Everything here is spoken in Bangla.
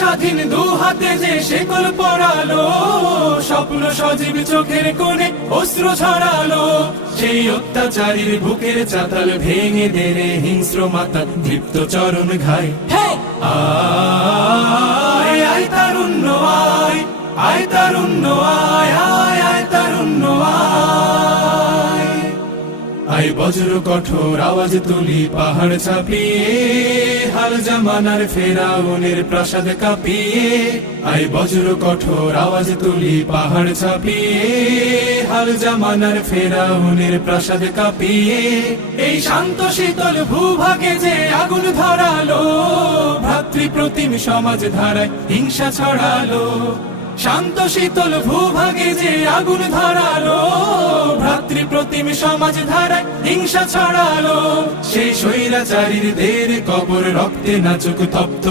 স্বাধীন দু হাতে যে শেকল পরালো, স্বপ্ন সজীব চোখের কোণে অস্ত্র ছড়ালো। সেই অত্যাচারীর বুকের চাতাল ভেঙে দেরে হিংস্র মাতা দীপ্ত চরণ ঘায়। আয় আয় তারুণ্য আয়, আয় তারুণ্য আয়, আয় আয় তারুণ্য আয়। আয় বজ্র কঠোর আওয়াজ তুলি পাহাড় ছাপিয়ে, হাল জামানার ফেরাউনের প্রাসাদ কাঁপিয়ে। আয় বজ্র কঠোর আওয়াজ তুলি পাহাড় ছাপিয়ে, হাল জামানার ফেরাউনের প্রাসাদ কাঁপিয়ে। এই শান্ত শীতল ভূভাগে যে আগুন ধরালো, ভ্রাতৃপ্রতিম সমাজ ধারায় হিংসা ছড়ালো। শান্ত শীতল ভূভাগে যে আগুন ধরালো, ভ্রাতৃপ্রতিম সমাজ ধারায় হিংসা ছড়ালো। সেই স্বৈরাচারীদের কবর রক্তে নাচুক তপ্ত